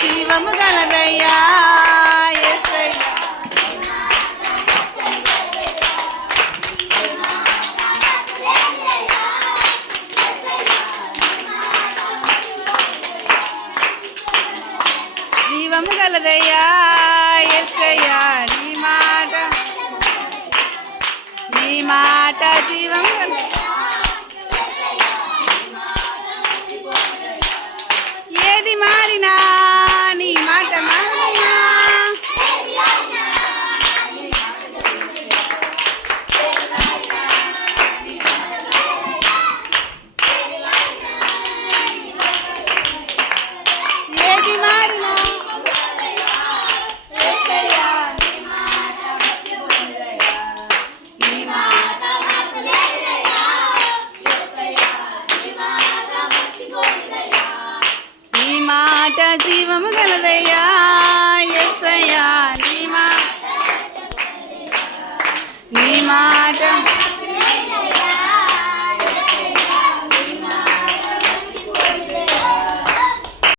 జీవము గలదయ్యా యేసయ్యా జీవము గలదయ్యా యేసయ్యా నీ మాట జీవం ఏది మారినా నీ మాట మారినా ఏది మారినా మాట జీవము గలదయ్యా యేసయ్యా నీ మాట